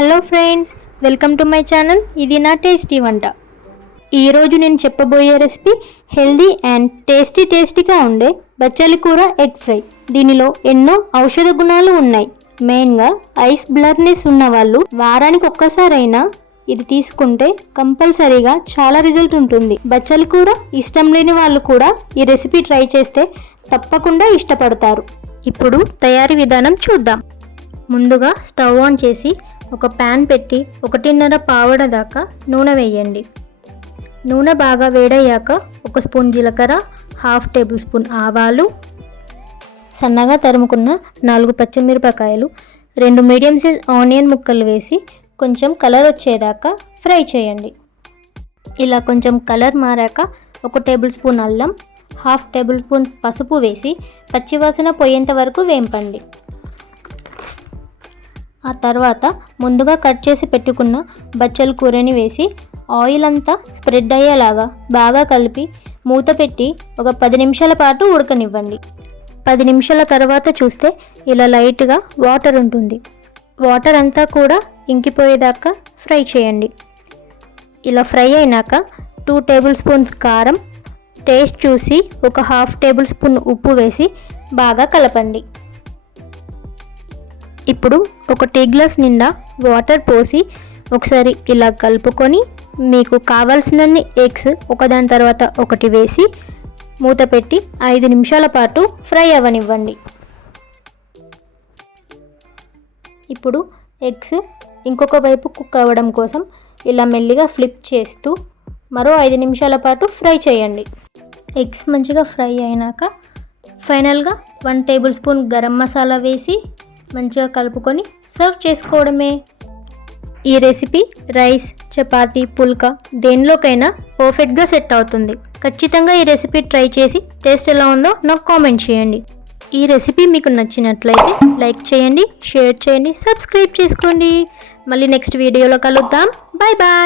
Hello friends, welcome to my channel. ఇది నా tasty వంట. ఈరోజు నేను చెప్పబోయే రెసిపీ హెల్దీ అండ్ టేస్టీగా ఉండే బచ్చలి కూర ఎగ్ ఫ్రై. దీనిలో ఎన్నో ఔషధ గుణాలు ఉన్నాయి. మెయిన్గా ఐస్ బ్లర్నెస్ ఉన్న వాళ్ళు వారానికి ఒక్కసారైనా ఇది తీసుకుంటే కంపల్సరీగా చాలా రిజల్ట్ ఉంటుంది. బచ్చలి కూర ఇష్టం లేని వాళ్ళు కూడా ఈ రెసిపీ ట్రై చేస్తే తప్పకుండా ఇష్టపడతారు. ఇప్పుడు తయారీ విధానం చూద్దాం. ముందుగా స్టవ్ ఆన్ చేసి ఒక ప్యాన్ పెట్టి 1.5 పావడ దాకా నూనె వేయండి. నూనె బాగా వేడయ్యాక 1 స్పూన్ జీలకర్ర, 1/2 టేబుల్ స్పూన్ ఆవాలు, సన్నగా తరుముకున్న 4 పచ్చిమిరపకాయలు, 2 మీడియం సైజ్ ఆనియన్ ముక్కలు వేసి కొంచెం కలర్ వచ్చేదాకా ఫ్రై చేయండి. ఇలా కొంచెం కలర్ మారాక 1 టేబుల్ స్పూన్ అల్లం, 1/2 టేబుల్ స్పూన్ పసుపు వేసి పచ్చివాసన పోయేంత వరకు వేంపండి. ఆ తర్వాత ముందుగా కట్ చేసి పెట్టుకున్న బచ్చల కూరని వేసి ఆయిల్ అంతా స్ప్రెడ్ అయ్యేలాగా బాగా కలిపి మూత పెట్టి ఒక 10 నిమిషాల పాటు ఉడకనివ్వండి. 10 నిమిషాల తర్వాత చూస్తే ఇలా లైట్గా వాటర్ ఉంటుంది. వాటర్ అంతా కూడా ఇంకిపోయేదాకా ఫ్రై చేయండి. ఇలా ఫ్రై అయినాక 2 టేబుల్ స్పూన్స్ కారం, టేస్ట్ చూసి ఒక 1/2 టేబుల్ స్పూన్ ఉప్పు వేసి బాగా కలపండి. ఇప్పుడు ఒక టీ గ్లాస్ నిండా వాటర్ పోసి ఒకసారి ఇలా కలుపుకొని మీకు కావాల్సినన్ని ఎగ్స్ ఒకదాని తర్వాత ఒకటి వేసి మూత పెట్టి 5 నిమిషాల పాటు ఫ్రై అవ్వనివ్వండి. ఇప్పుడు ఎగ్స్ ఇంకొక వైపు కుక్ అవ్వడం కోసం ఇలా మెల్లిగా ఫ్లిప్ చేస్తూ మరో 5 నిమిషాల పాటు ఫ్రై చేయండి. ఎగ్స్ మంచిగా ఫ్రై అయినాక ఫైనల్గా 1 టేబుల్ స్పూన్ గరం మసాలా వేసి మంచిగా కలుపుకొని సర్వ్ చేసుకోవడమే. ఈ రెసిపీ రైస్, చపాతీ, పుల్కా దేనిలోకైనా పర్ఫెక్ట్గా సెట్ అవుతుంది. ఖచ్చితంగా ఈ రెసిపీ ట్రై చేసి టేస్ట్ ఎలా ఉందో నాకు కామెంట్ చేయండి. ఈ రెసిపీ మీకు నచ్చినట్లయితే లైక్ చేయండి, షేర్ చేయండి, సబ్స్క్రైబ్ చేసుకోండి. మళ్ళీ నెక్స్ట్ వీడియోలో కలుద్దాం. Bye bye.